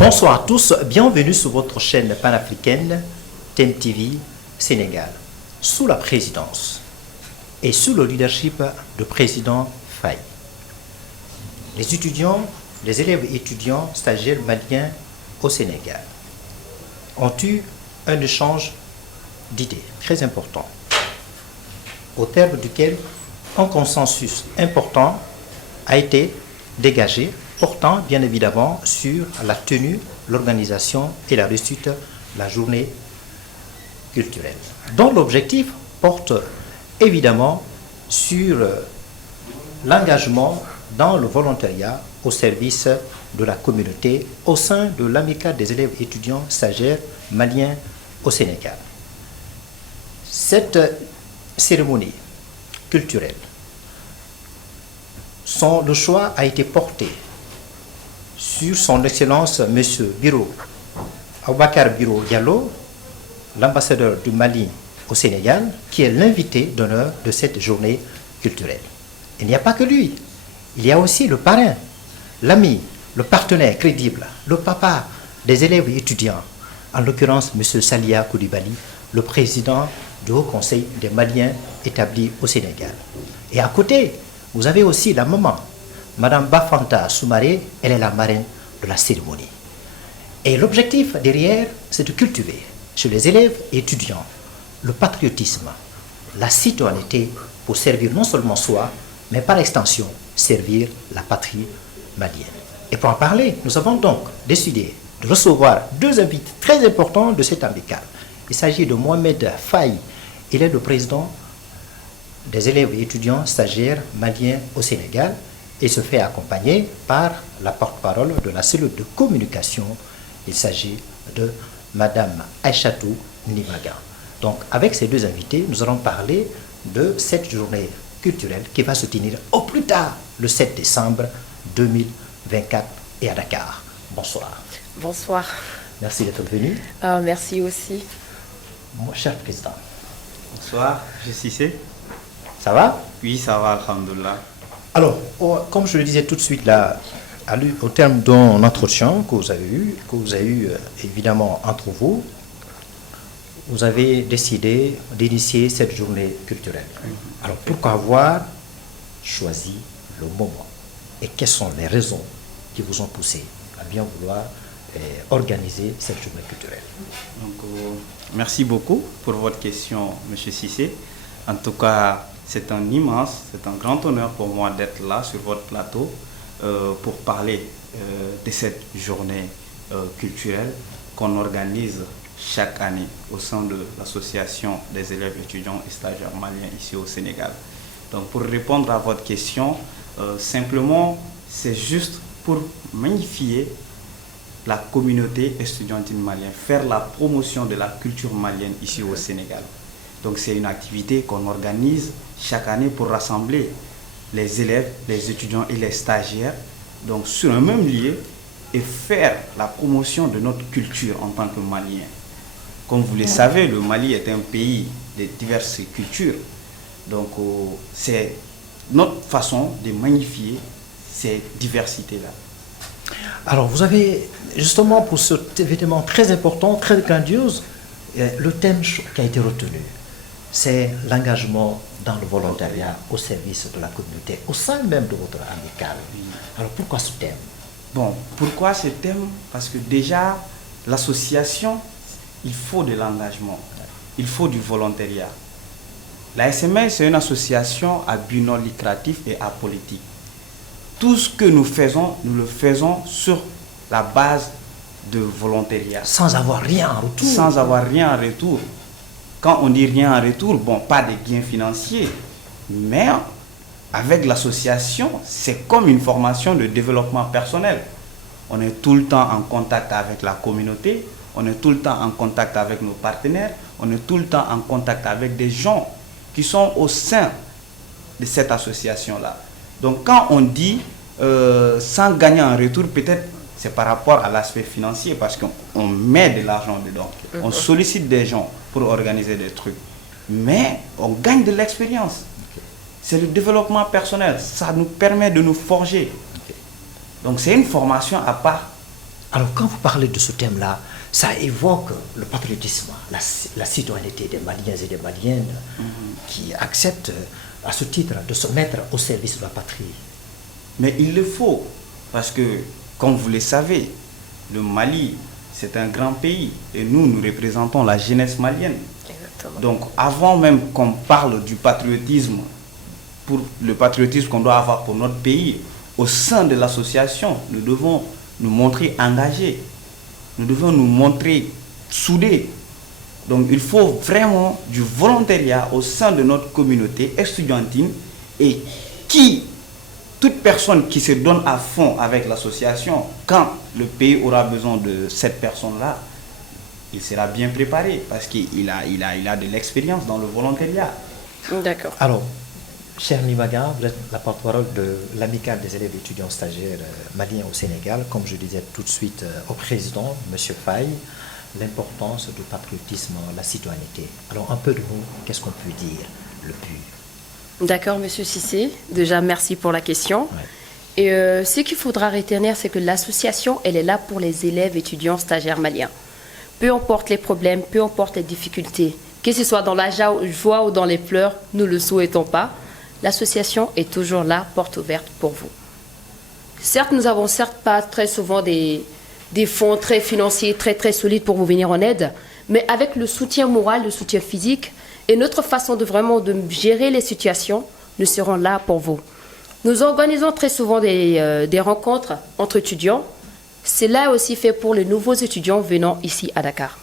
Bonsoir à tous, bienvenue sur votre chaîne panafricaine TEM-TV Sénégal, sous la présidence et sous le leadership du président Faye. Les étudiants, les élèves et étudiants stagiaires maliens au Sénégal ont eu un échange d'idées très important, au terme duquel un consensus important a été dégagé, portant bien évidemment sur la tenue, l'organisation et la réussite de la journée culturelle, dont l'objectif porte évidemment sur l'engagement dans le volontariat au service de la communauté au sein de l'amicale des élèves étudiants stagiaires maliens au Sénégal. Cette cérémonie culturelle, le choix a été porté sur son Excellence M. Aboubakar Biro Diallo, l'ambassadeur du Mali au Sénégal, qui est l'invité d'honneur de cette journée culturelle. Il n'y a pas que lui, il y a aussi le parrain, l'ami, le partenaire crédible, le papa des élèves et étudiants, en l'occurrence M. Salia Koulibaly, le président du Haut Conseil des Maliens établi au Sénégal. Et à côté, vous avez aussi la maman, Madame Bafanta Soumaré, elle est la marraine de la cérémonie. Et l'objectif derrière, c'est de cultiver chez les élèves et étudiants le patriotisme, la citoyenneté pour servir non seulement soi, mais par extension, servir la patrie malienne. Et pour en parler, nous avons donc décidé de recevoir deux invités très importants de cette amicale. Il s'agit de Mohamed Faye, il est le président des élèves et étudiants stagiaires maliens au Sénégal et se fait accompagner par la porte-parole de la cellule de communication. Il s'agit de Madame Aïchatou Nimaga. Donc avec ces deux invités, nous allons parler de cette journée culturelle qui va se tenir au plus tard le 7 décembre 2024 et à Dakar. Bonsoir. Bonsoir. Merci d'être venu. Merci aussi. Mon cher président. Bonsoir, je suis Cissé. Ça va? Oui, ça va, alhamdoulilah. Alors, comme je le disais tout de suite là, au terme d'un entretien que vous avez eu évidemment entre vous, vous avez décidé d'initier cette journée culturelle. Alors, pourquoi avoir choisi le moment? Et quelles sont les raisons qui vous ont poussé à bien vouloir organiser cette journée culturelle? Donc, merci beaucoup pour votre question, M. Cissé. En tout cas, c'est un grand honneur pour moi d'être là sur votre plateau pour parler de cette journée culturelle qu'on organise chaque année au sein de l'association des élèves étudiants et stagiaires maliens ici au Sénégal. Donc pour répondre à votre question, simplement c'est juste pour magnifier la communauté estudiantine malienne, faire la promotion de la culture malienne ici au Sénégal. Donc c'est une activité qu'on organise chaque année pour rassembler les élèves, les étudiants et les stagiaires donc sur un même lieu et faire la promotion de notre culture en tant que Malien. Comme vous le savez, le Mali est un pays de diverses cultures. Donc c'est notre façon de magnifier ces diversités-là. Alors vous avez justement pour cet événement très important, très grandiose, le thème qui a été retenu, c'est l'engagement dans le volontariat au service de la communauté, au sein même de votre amicale. Alors pourquoi ce thème? Bon, pourquoi ce thème? Parce que déjà, l'association, il faut de l'engagement, il faut du volontariat. La SML, c'est une association à but non lucratif et apolitique. Tout ce que nous le faisons sur la base de volontariat. Sans avoir rien en retour. Sans avoir rien en retour. Quand on dit rien en retour, bon, pas de gains financiers, mais avec l'association, c'est comme une formation de développement personnel. On est tout le temps en contact avec la communauté, on est tout le temps en contact avec nos partenaires, on est tout le temps en contact avec des gens qui sont au sein de cette association-là. Donc quand on dit sans gagner en retour, peut-être c'est par rapport à l'aspect financier, parce qu'on met de l'argent dedans, on sollicite des gens pour organiser des trucs, mais on gagne de l'expérience. C'est le développement personnel, ça nous permet de nous forger. Donc c'est une formation à part Alors, quand vous parlez de ce thème-là, ça évoque le patriotisme, la citoyenneté des Maliens et des Maliennes qui acceptent à ce titre de se mettre au service de la patrie. Mais il le faut, parce que, comme vous le savez, le Mali, c'est un grand pays et nous représentons la jeunesse malienne. Exactement. Donc, avant même qu'on parle du patriotisme, pour le patriotisme qu'on doit avoir pour notre pays, au sein de l'association, nous devons nous montrer engagés, nous devons nous montrer soudés. Donc, il faut vraiment du volontariat au sein de notre communauté estudiantine et toute personne qui se donne à fond avec l'association, quand le pays aura besoin de cette personne-là, il sera bien préparé parce qu'il a de l'expérience dans le volontariat. D'accord. Alors, cher Nimaga, vous êtes la porte-parole de l'amicale des élèves étudiants stagiaires maliens au Sénégal. Comme je disais tout de suite au président, M. Faye, l'importance du patriotisme, la citoyenneté. Alors, un peu de vous, qu'est-ce qu'on peut dire le plus? D'accord, Monsieur Cissé. Déjà, merci pour la question. Ouais. Et ce qu'il faudra retenir, c'est que l'association, elle est là pour les élèves étudiants stagiaires maliens. Peu importe les problèmes, peu importe les difficultés, que ce soit dans la joie ou dans les pleurs, nous ne le souhaitons pas. L'association est toujours là, porte ouverte pour vous. Certes, nous n'avons pas très souvent des fonds très financiers, très solides pour vous venir en aide, mais avec le soutien moral, le soutien physique et notre façon de gérer les situations, nous serons là pour vous. Nous organisons très souvent des rencontres entre étudiants. Cela aussi fait pour les nouveaux étudiants venant ici à Dakar.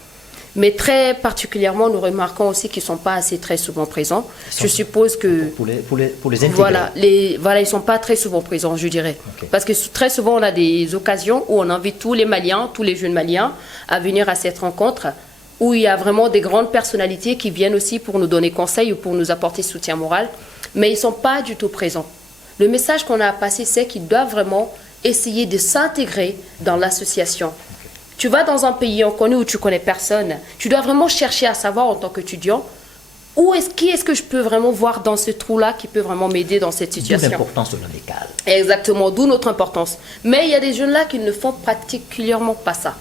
Mais très particulièrement, nous remarquons aussi qu'ils ne sont pas assez très souvent présents. Je suppose que... Pour les intégrer. Voilà, ils ne sont pas très souvent présents, je dirais. Okay. Parce que très souvent, on a des occasions où on invite tous les Maliens, tous les jeunes Maliens à venir à cette rencontre, où il y a vraiment des grandes personnalités qui viennent aussi pour nous donner conseil ou pour nous apporter soutien moral. Mais ils ne sont pas du tout présents. Le message qu'on a à passer, c'est qu'ils doivent vraiment essayer de s'intégrer dans l'association. Tu vas dans un pays inconnu où tu connais personne, tu dois vraiment chercher à savoir en tant qu'étudiant qui est-ce que je peux vraiment voir dans ce trou-là qui peut vraiment m'aider dans cette situation. D'où l'importance de l'amicale. Exactement, d'où notre importance. Mais il y a des jeunes là qui ne font particulièrement pas ça.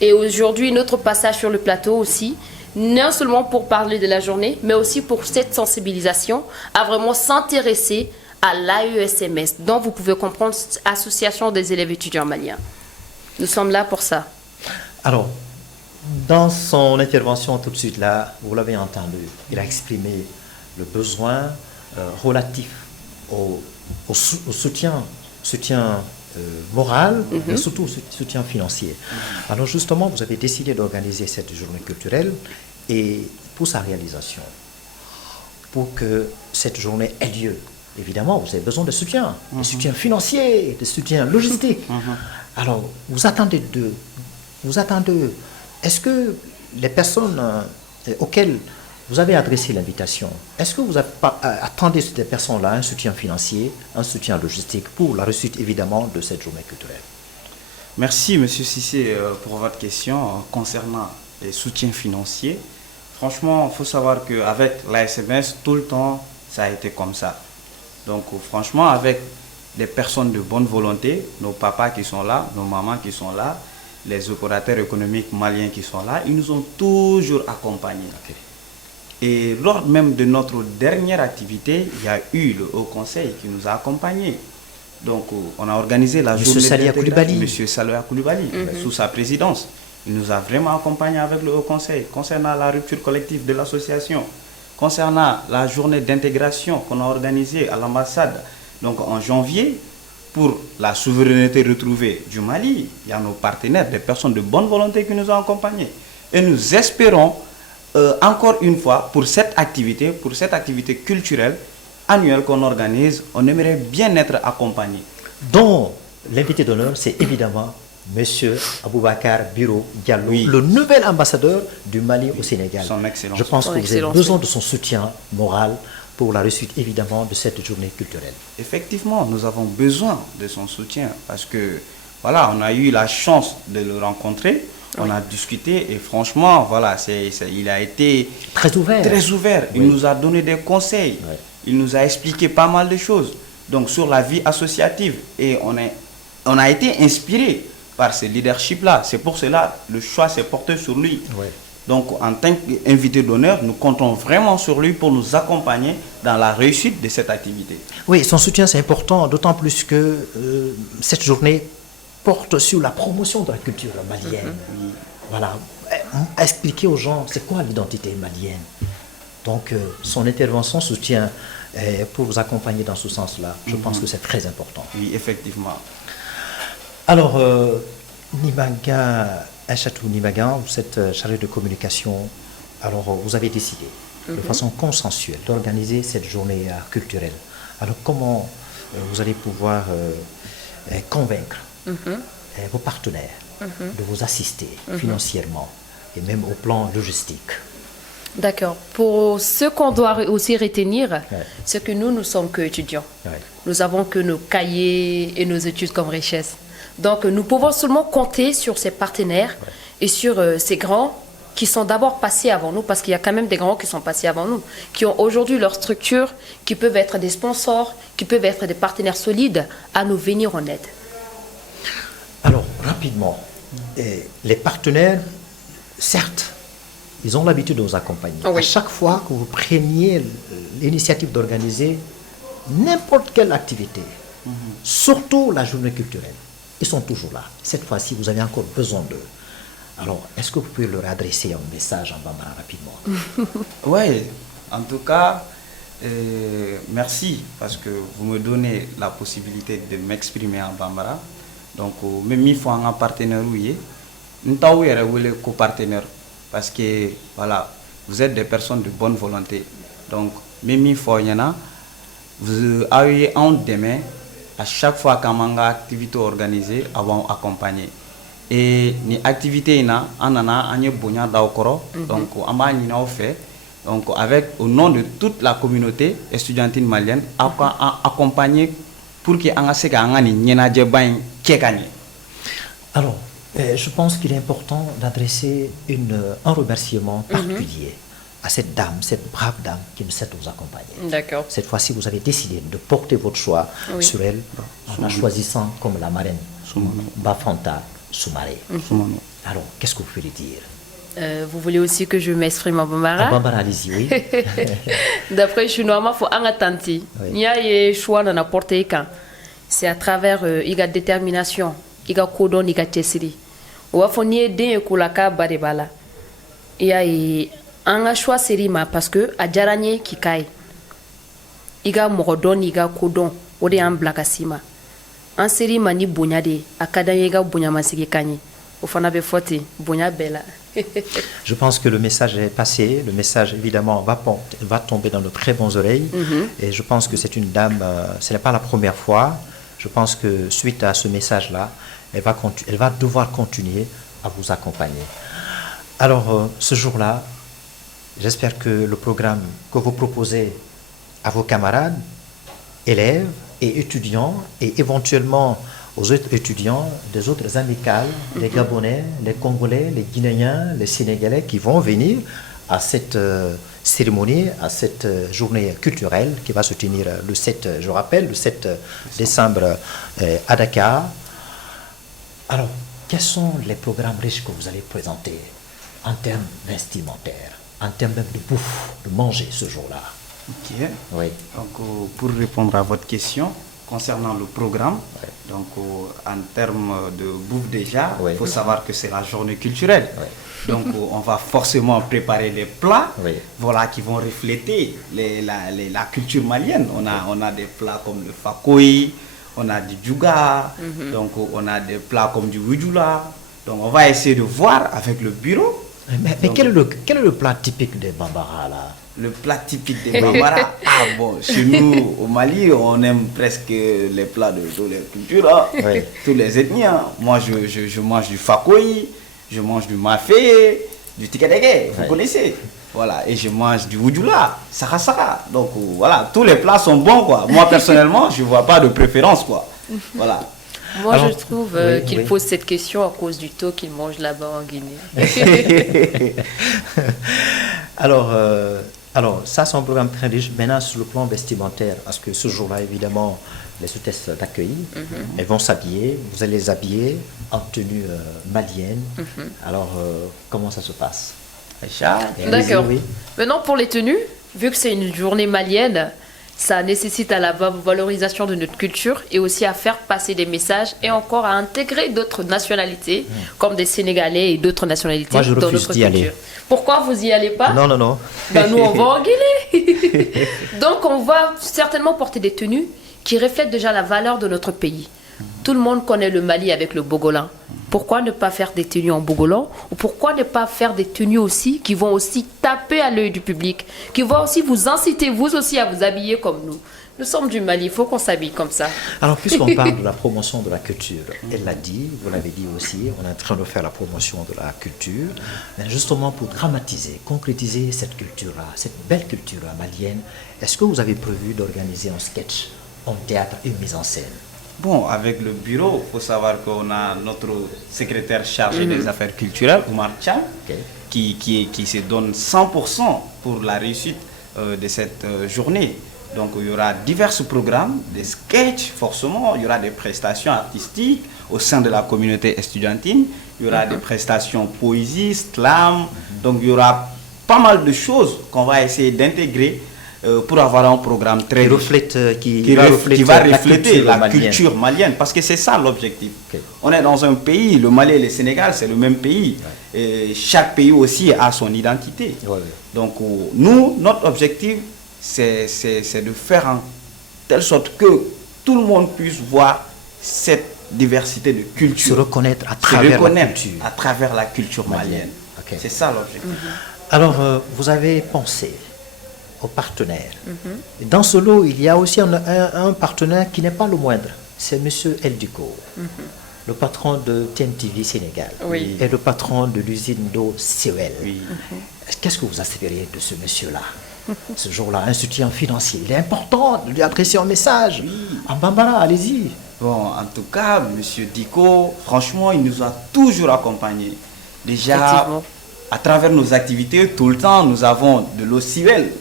Et aujourd'hui, notre passage sur le plateau aussi, non seulement pour parler de la journée, mais aussi pour cette sensibilisation à vraiment s'intéresser à l'AESMS, dont vous pouvez comprendre, Association des élèves étudiants maliens. Nous sommes là pour ça. Alors, dans son intervention tout de suite là, vous l'avez entendu, il a exprimé le besoin relatif au soutien moral, mais surtout au soutien financier. Alors justement, vous avez décidé d'organiser cette journée culturelle et pour sa réalisation, pour que cette journée ait lieu, évidemment, vous avez besoin de soutien, de soutien financier, de soutien logistique. Alors, vous attendez, est-ce que les personnes auxquelles vous avez adressé l'invitation, est-ce que vous attendez de ces personnes-là un soutien financier, un soutien logistique pour la réussite évidemment de cette journée culturelle? Merci M. Cissé pour votre question concernant les soutiens financiers. Franchement, il faut savoir qu'avec l'ASMS, tout le temps, ça a été comme ça. Donc franchement, avec des personnes de bonne volonté, nos papas qui sont là, nos mamans qui sont là, les opérateurs économiques maliens qui sont là, ils nous ont toujours accompagnés. Okay. Et lors même de notre dernière activité, il y a eu le Haut Conseil qui nous a accompagnés. Donc on a organisé la journée d'intégration. Monsieur Salia Koulibaly, sous sa présidence. Il nous a vraiment accompagnés avec le Haut Conseil concernant la rupture collective de l'association, concernant la journée d'intégration qu'on a organisée à l'ambassade. Donc en janvier, pour la souveraineté retrouvée du Mali, il y a nos partenaires, des personnes de bonne volonté qui nous ont accompagnés. Et nous espérons, encore une fois, pour cette activité culturelle annuelle qu'on organise, on aimerait bien être accompagnés. Donc, l'invité d'honneur, c'est évidemment M. Aboubacar Biro Diallo, le nouvel ambassadeur du Mali au Sénégal. Son Excellence. Je pense que vous avez besoin de son soutien moral pour la réussite évidemment de cette journée culturelle. Effectivement, nous avons besoin de son soutien parce que voilà, on a eu la chance de le rencontrer, on a discuté et franchement, voilà, il a été très ouvert. Il nous a donné des conseils, il nous a expliqué pas mal de choses donc sur la vie associative et on a été inspiré par ce leadership-là. C'est pour cela le choix s'est porté sur lui. Oui. Donc, en tant qu'invité d'honneur, nous comptons vraiment sur lui pour nous accompagner dans la réussite de cette activité. Oui, son soutien, c'est important, d'autant plus que cette journée porte sur la promotion de la culture malienne. Voilà, expliquer aux gens c'est quoi l'identité malienne. Donc, son intervention, soutien pour vous accompagner dans ce sens-là, je pense que c'est très important. Oui, effectivement. Alors, Nimaga, Aïchatou Nimaga, vous êtes chargé de communication. Alors, vous avez décidé, de façon consensuelle, d'organiser cette journée culturelle. Alors, comment vous allez pouvoir convaincre vos partenaires de vous assister financièrement et même au plan logistique? D'accord. Pour ce qu'on doit aussi retenir, c'est que nous sommes que étudiants. Nous avons que nos cahiers et nos études comme richesse. Donc, nous pouvons seulement compter sur ces partenaires et sur ces grands qui sont d'abord passés avant nous, parce qu'il y a quand même des grands qui sont passés avant nous, qui ont aujourd'hui leur structure, qui peuvent être des sponsors, qui peuvent être des partenaires solides à nous venir en aide. Alors, rapidement, les partenaires, certes, ils ont l'habitude de vous accompagner. Oui. À chaque fois que vous preniez l'initiative d'organiser n'importe quelle activité, surtout la journée culturelle, ils sont toujours là. Cette fois-ci, vous avez encore besoin d'eux. Alors, est-ce que vous pouvez leur adresser un message en bambara rapidement? Oui, en tout cas, merci parce que vous me donnez la possibilité de m'exprimer en bambara. Donc, même il faut un partenaire, oui, nous avons co-partenaire parce que voilà, vous êtes des personnes de bonne volonté. Donc, même il faut vous avez un demain à chaque fois qu'on a une activité organisée, avant accompagner. Et ni activité na anana anye bonya daokoro donc amba ni na fait donc avec au nom de toute la communauté estudiantine malienne accompagner pour que anga se ga ngani nyena je bain kekani. Alors, je pense qu'il est important d'adresser un remerciement particulier à cette dame, cette brave dame qui nous sait nous accompagner. D'accord. Cette fois-ci, vous avez décidé de porter votre choix sur elle en la choisissant comme la marraine Bafanta Soumaré. Alors, qu'est-ce que vous pouvez dire? Vous voulez aussi que je m'exprime en bambara? En bambara, allez-y, oui. D'après chinois, il faut en attendre. Il y a un choix dans n'importe quand. C'est à travers la détermination, la codon, la tessiri. On va faire des kulaka baribala. Il y a un choix serima parce que à jaranye qui kai. Iga morodon, iga codon, ou de un blakasima. En série mani bonyade, à kadayega bonyamasiki kanye. Au fanabe fote, bonya bella. Je pense que le message est passé. Le message, évidemment, va tomber dans de très bonnes oreilles. Et je pense que c'est une dame, ce n'est pas la première fois. Je pense que suite à ce message-là, elle va devoir continuer à vous accompagner. Alors, ce jour-là, j'espère que le programme que vous proposez à vos camarades, élèves et étudiants, et éventuellement aux autres étudiants des autres amicales, les Gabonais, les Congolais, les Guinéens, les Sénégalais qui vont venir à cette cérémonie, à cette journée culturelle qui va se tenir le 7, je rappelle, le 7 décembre à Dakar. Alors, quels sont les programmes riches que vous allez présenter en termes vestimentaires, en termes même de bouffe, de manger ce jour-là? Ok. Oui. Donc, pour répondre à votre question concernant le programme, donc en termes de bouffe déjà, il faut savoir que c'est la journée culturelle. Donc, on va forcément préparer des plats, voilà, qui vont refléter la culture malienne. On a des plats comme le fakoui, on a du djouga, donc on a des plats comme du wujula. Donc, on va essayer de voir avec le bureau. Mais donc, quel est le plat typique des Bambara là? Le plat typique des Bambara, ah bon, chez nous au Mali, on aime presque les plats de toutes les cultures, hein, tous les ethnies. Hein. Moi, je mange du fakoui, je mange du mafé, du tikedege, vous connaissez. Voilà, et je mange du wujula, saka. Donc voilà, tous les plats sont bons, quoi. Moi, personnellement, je ne vois pas de préférence, quoi. Voilà. Moi, je trouve qu'il pose cette question à cause du taux qu'il mange là-bas en Guinée. Alors, ça, c'est un programme très riche. Maintenant, sur le plan vestimentaire, parce que ce jour-là, évidemment, les hôtesses d'accueil. Elles vont s'habiller, vous allez les habiller en tenue malienne. Alors, comment ça se passe? D'accord. Oui. Maintenant, pour les tenues, vu que c'est une journée malienne, ça nécessite à la valorisation de notre culture et aussi à faire passer des messages et encore à intégrer d'autres nationalités, comme des Sénégalais et d'autres nationalités Moi, je dans refuse notre d'y aller. culture. Pourquoi vous y allez pas? Non, non, non. Ben, nous, on va engueuler. Donc, on va certainement porter des tenues qui reflètent déjà la valeur de notre pays. Tout le monde connaît le Mali avec le bogolan. Pourquoi ne pas faire des tenues en bogolan? Ou pourquoi ne pas faire des tenues aussi qui vont aussi taper à l'œil du public, qui vont aussi vous inciter, vous aussi, à vous habiller comme nous? Nous sommes du Mali, il faut qu'on s'habille comme ça. Alors, puisqu'on parle de la promotion de la culture, elle l'a dit, vous l'avez dit aussi, on est en train de faire la promotion de la culture, mais justement pour dramatiser, concrétiser cette culture-là, cette belle culture malienne, est-ce que vous avez prévu d'organiser un sketch, un théâtre, une mise en scène? Bon, avec le bureau, il faut savoir qu'on a notre secrétaire chargé des affaires culturelles, Oumar Tcham, qui se donne 100% pour la réussite de cette journée. Donc il y aura divers programmes, des sketchs forcément, il y aura des prestations artistiques au sein de la communauté estudiantine, il y aura des prestations poésie, slam, donc il y aura pas mal de choses qu'on va essayer d'intégrer pour avoir un programme très qui va refléter la culture malienne, parce que c'est ça l'objectif. On est dans un pays, le Mali et le Sénégal, c'est le même pays. Et chaque pays aussi a son identité. Donc nous, notre objectif, c'est de faire en telle sorte que tout le monde puisse voir cette diversité de culture. Se reconnaître à travers la culture malienne. C'est ça l'objectif. Alors, vous avez pensé aux partenaires. Dans ce lot, il y a aussi un partenaire qui n'est pas le moindre. C'est M. El Duco, le patron de TNTV Sénégal et le patron de l'usine d'eau Sewell. Qu'est-ce que vous aspirez de ce monsieur-là? Ce jour-là, un soutien financier. Il est important de lui adresser un message. En Bambara, allez-y. Bon, en tout cas, M. Diko, franchement, il nous a toujours accompagnés. Déjà, à travers nos activités, tout le temps, nous avons de l'eau Sewell.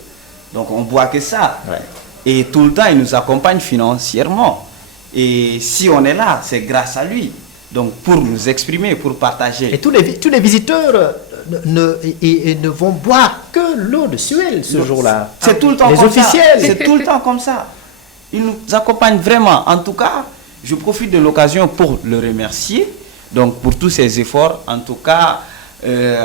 Donc on boit que ça. Et tout le temps, il nous accompagne financièrement. Et si on est là, c'est grâce à lui. Donc pour nous exprimer, pour partager. Et tous les visiteurs ne vont boire que l'eau de Sewell ce jour-là. C'est tout le temps comme ça. C'est tout le temps comme ça. Il nous accompagne vraiment. En tout cas, je profite de l'occasion pour le remercier. Donc pour tous ses efforts. En tout cas,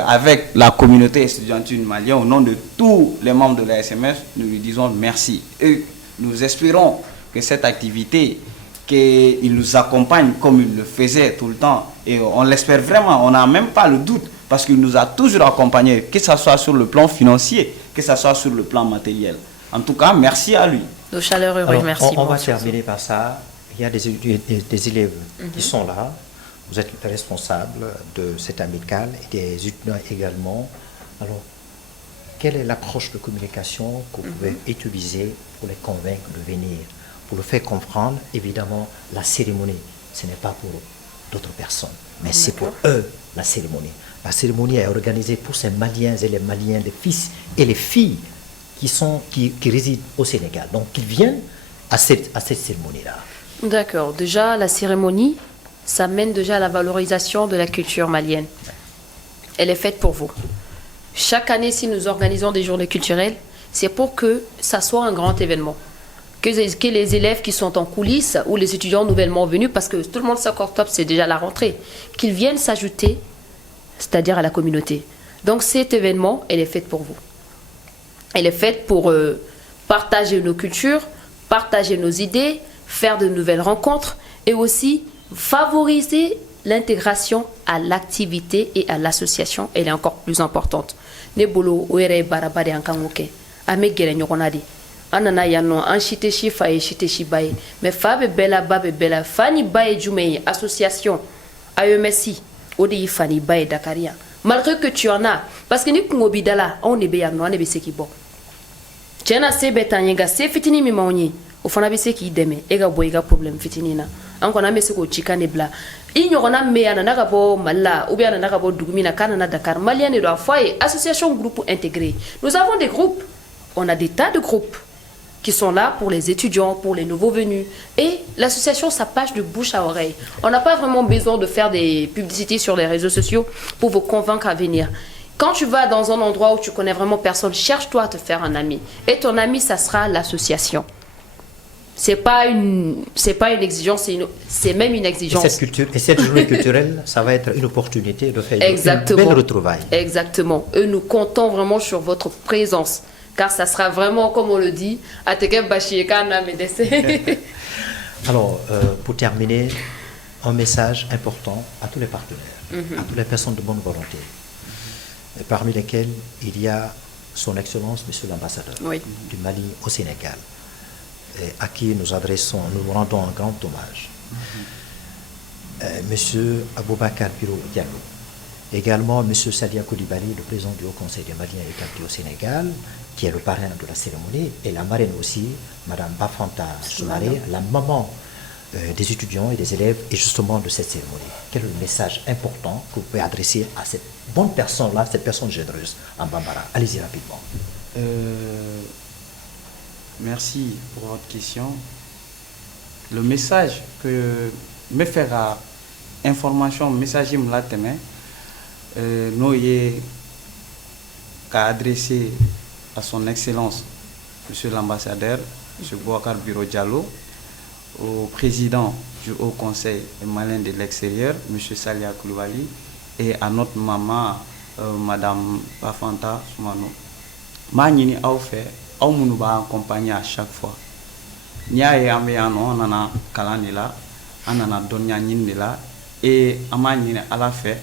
avec la communauté estudiantine malienne, au nom de tous les membres de la SMS, nous lui disons merci. Et nous espérons que cette activité, qu'il nous accompagne comme il le faisait tout le temps, et on l'espère vraiment, on n'a même pas le doute, parce qu'il nous a toujours accompagnés, que ce soit sur le plan financier, que ce soit sur le plan matériel. En tout cas, merci à lui. Nos chaleureux merci. On va terminer par ça. Il y a des élèves qui sont là. Vous êtes responsable de cette amicale et des étudiants également. Alors, quelle est l'approche de communication que vous pouvez utiliser pour les convaincre de venir, pour le faire comprendre? Évidemment, la cérémonie, ce n'est pas pour d'autres personnes, mais c'est pour eux, la cérémonie. La cérémonie est organisée pour ces Maliens et les Maliens, les fils et les filles qui résident au Sénégal. Donc, qu'ils viennent à cette cérémonie-là. D'accord. Déjà, la cérémonie, ça mène déjà à la valorisation de la culture malienne. Elle est faite pour vous. Chaque année, si nous organisons des journées culturelles, c'est pour que ça soit un grand événement. Que les élèves qui sont en coulisses ou les étudiants nouvellement venus, parce que tout le monde s'accorde, c'est déjà la rentrée, qu'ils viennent s'ajouter, c'est-à-dire à la communauté. Donc cet événement, elle est faite pour vous. Elle est faite pour partager nos cultures, partager nos idées, faire de nouvelles rencontres et aussi favoriser l'intégration à l'activité et à l'association. Elle est encore plus importante. Nebolo oere barabare ankangoke. Ame gere nyokonadi. Anana yano an chite chi faye chite chi baye. Mais fabe bela babe bela fani baye jumei association. AEMSI odi fani baye Dakaria. Malgré que tu en as, parce que ni kungo bidala on ebe yano on ebe seki bo. Tiena se betanyega se fitini mi mauni. O fana be seki deme ega boyga problem fitini na. An kɔni an bɛ se k'o cikan de bila i ɲɔgɔnna min a nana ka bɔ Mali la ou bien a nana ka bɔ dugu min na k'a nana Dakar malien de don a fɔ a ye association groupe intégré. Nous avons des groupes, on a des tas de groupes qui sont là pour les étudiants, pour les nouveaux venus. Et l'association, ça passe de bouche à oreille. On n'a pas vraiment besoin de faire des publicités sur les réseaux sociaux pour vous convaincre à venir. Quand tu vas dans un endroit où tu connais vraiment personne, cherche-toi à te faire un ami. Et ton ami, ça sera l'association. C'est pas une exigence, c'est même une exigence. Et cette journée culturelle, ça va être une opportunité de faire Exactement. une belle retrouvaille. Exactement. Nous comptons vraiment sur votre présence. Car ça sera vraiment, comme on le dit, Alors, pour terminer, un message important à tous les partenaires, à toutes les personnes de bonne volonté, parmi lesquelles il y a son Excellence, Monsieur l'ambassadeur du Mali au Sénégal, à qui nous rendons un grand hommage. Monsieur Aboubakar Biro Diallo, également Monsieur Sadia Koulibaly, le président du Haut Conseil des Maliens établi au Sénégal, qui est le parrain de la cérémonie, et la marraine aussi, Madame Bafanta Soumaré, la maman des étudiants et des élèves, et justement de cette cérémonie. Quel est le message important que vous pouvez adresser à cette bonne personne-là, cette personne généreuse en Bambara? Allez-y rapidement. Merci pour votre question. Le message que me fera information, message me l'a témé, nous qu'à adresser à son Excellence, Monsieur l'ambassadeur, Monsieur Bouakar Biro Diallo, au président du Haut Conseil malien de l'extérieur, Monsieur Salia Koulibaly, et à notre maman, Madame Bafanta Soumano. Magnini a fait. Aw minnu b'a accompagner à chaque fois n'i y'a ye an bɛ yan nɔ an nana kalan de la an nana dɔnniya ɲini de la et an b'a ɲini Ala fɛ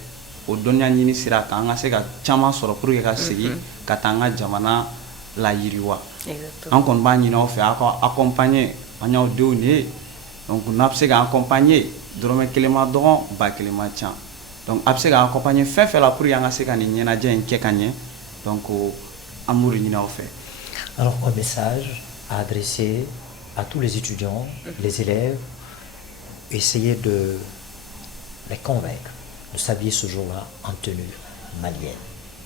o dɔnniya ɲini sira kan an ka se ka caman sɔrɔ pour que ka segin ka taa an ka jamana layiriwa an kɔni b'a ɲini aw fɛ aw ka accompagner an y'aw denw de ye donc n'a bɛ se ka accompagner dɔrɔmɛ kelen ma dɔgɔn ba kelen ma ca donc a bɛ se ka accompagner fɛn fɛn la pour que an ka se ka nin ɲɛnajɛ in kɛ ka ɲɛ donc an b'o de ɲini aw fɛ. Alors, un message à adresser à tous les étudiants, les élèves, essayer de les convaincre de s'habiller ce jour-là en tenue malienne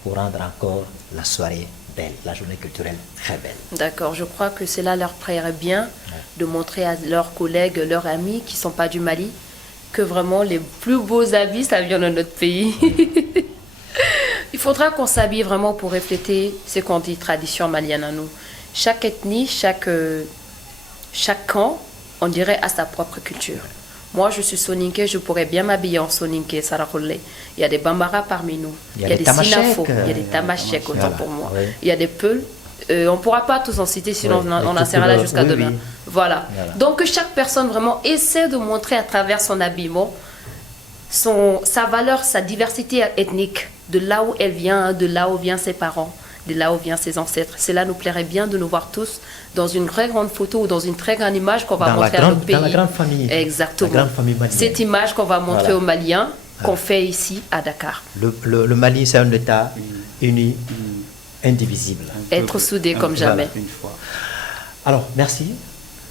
pour rendre encore la soirée belle, la journée culturelle très belle. D'accord, je crois que cela leur plairait bien de montrer à leurs collègues, leurs amis qui ne sont pas du Mali, que vraiment les plus beaux habits, ça vient de notre pays. Il faudra qu'on s'habille vraiment pour refléter ce qu'on dit tradition malienne à nous. Chaque ethnie, chaque camp, on dirait, a sa propre culture. Moi, je suis soninké, je pourrais bien m'habiller en soninké, Sarakoulé. Il y a des Bambara parmi nous. Il y a des Sinafo, il y a des Tamashek, autant pour moi. Oui. Il y a des Peuls. On ne pourra pas tous en citer, sinon on en sera là jusqu'à demain. Oui. Voilà. Donc, chaque personne vraiment essaie de montrer à travers son habillement sa valeur, sa diversité ethnique, de là où elle vient, de là où viennent ses parents, de là où viennent ses ancêtres. Cela nous plairait bien de nous voir tous dans une très grande photo ou dans une très grande image qu'on va montrer à notre pays. Dans la grande famille. Exactement. La grande famille malienne. Cette image qu'on va montrer aux Maliens, qu'on fait ici à Dakar. Le Mali, c'est un État uni, indivisible. Être soudé comme jamais. Alors, merci.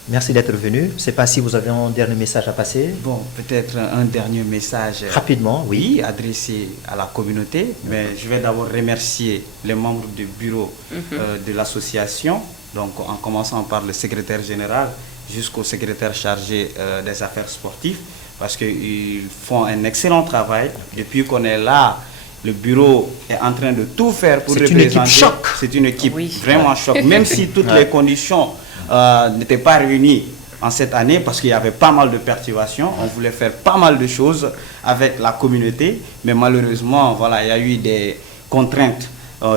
Merci d'être venu. Je ne sais pas si vous avez un dernier message à passer. Bon, peut-être un dernier message. Rapidement, oui. Adressé à la communauté. Mais je vais d'abord remercier les membres du bureau de l'association. Donc, en commençant par le secrétaire général jusqu'au secrétaire chargé des affaires sportives. Parce qu'ils font un excellent travail. Depuis qu'on est là, le bureau est en train de tout faire pour représenter. C'est une équipe choc. C'est une équipe vraiment choc. Même si toutes les conditions n'étaient pas réunies en cette année, parce qu'il y avait pas mal de perturbations. On voulait faire pas mal de choses avec la communauté. Mais malheureusement, voilà, il y a eu des contraintes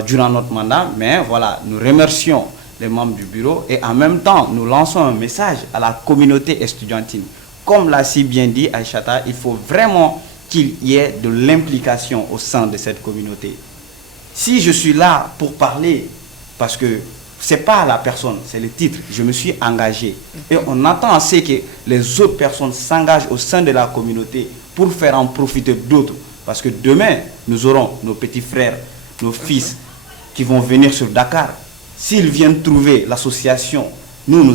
durant notre mandat. Mais voilà, nous remercions les membres du bureau et en même temps, nous lançons un message à la communauté estudiantine. Comme l'a si bien dit Aïchata, il faut vraiment qu'il y ait de l'implication au sein de cette communauté. Si je suis là pour parler, parce que ce n'est pas la personne, c'est le titre, je me suis engagé. Et on attend assez que les autres personnes s'engagent au sein de la communauté pour faire en profiter d'autres. Parce que demain, nous aurons nos petits frères, nos fils qui vont venir sur Dakar. S'ils viennent trouver l'association, nous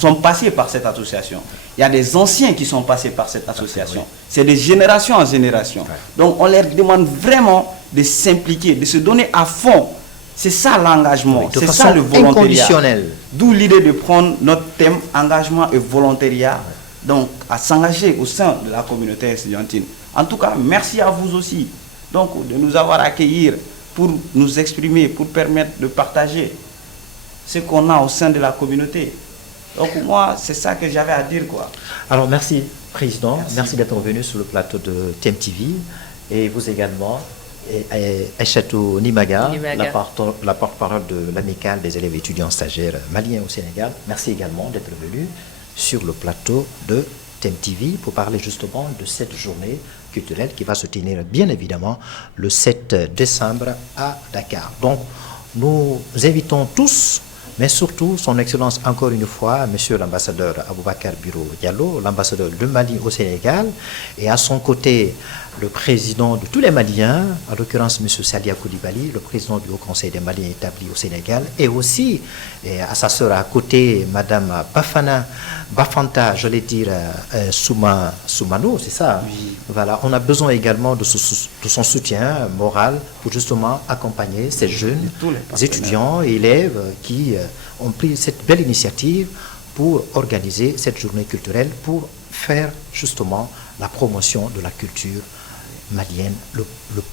sommes passés par cette association. Il y a des anciens qui sont passés par cette association. C'est de génération en génération. Donc on leur demande vraiment de s'impliquer, de se donner à fond C'est ça l'engagement, Oui, de c'est façon ça le volontariat. inconditionnelle. D'où l'idée de prendre notre thème engagement et volontariat, donc à s'engager au sein de la communauté estudiantine. En tout cas, merci à vous aussi donc, de nous avoir accueillis pour nous exprimer, pour permettre de partager ce qu'on a au sein de la communauté. Donc moi, c'est ça que j'avais à dire, quoi. Alors merci Président, merci d'être venu sur le plateau de TMTV et vous également, Aïchatou Nimaga, la porte-parole de l'amicale des élèves étudiants stagiaires maliens au Sénégal. Merci également d'être venu sur le plateau de TMTV pour parler justement de cette journée culturelle qui va se tenir bien évidemment le 7 décembre à Dakar. Donc nous invitons tous, mais surtout son Excellence encore une fois, Monsieur l'ambassadeur Aboubakar Biro Diallo, l'ambassadeur de Mali au Sénégal, et à son côté le président de tous les Maliens, en l'occurrence M. Salia Koulibaly, le président du Haut Conseil des Maliens établi au Sénégal, et aussi à sa sœur à côté, Madame Bafanta, je vais dire Soumano, c'est ça. Oui. Voilà, on a besoin également de son soutien moral pour justement accompagner ces jeunes étudiants et élèves qui ont pris cette belle initiative pour organiser cette journée culturelle, pour faire justement la promotion de la culture malienne, le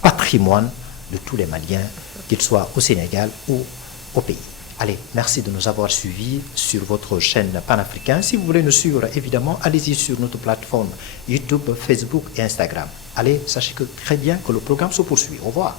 patrimoine de tous les Maliens, qu'ils soient au Sénégal ou au pays. Allez, merci de nous avoir suivis sur votre chaîne panafricaine. Si vous voulez nous suivre, évidemment, allez-y sur notre plateforme YouTube, Facebook et Instagram. Allez, sachez que très bien que le programme se poursuit. Au revoir.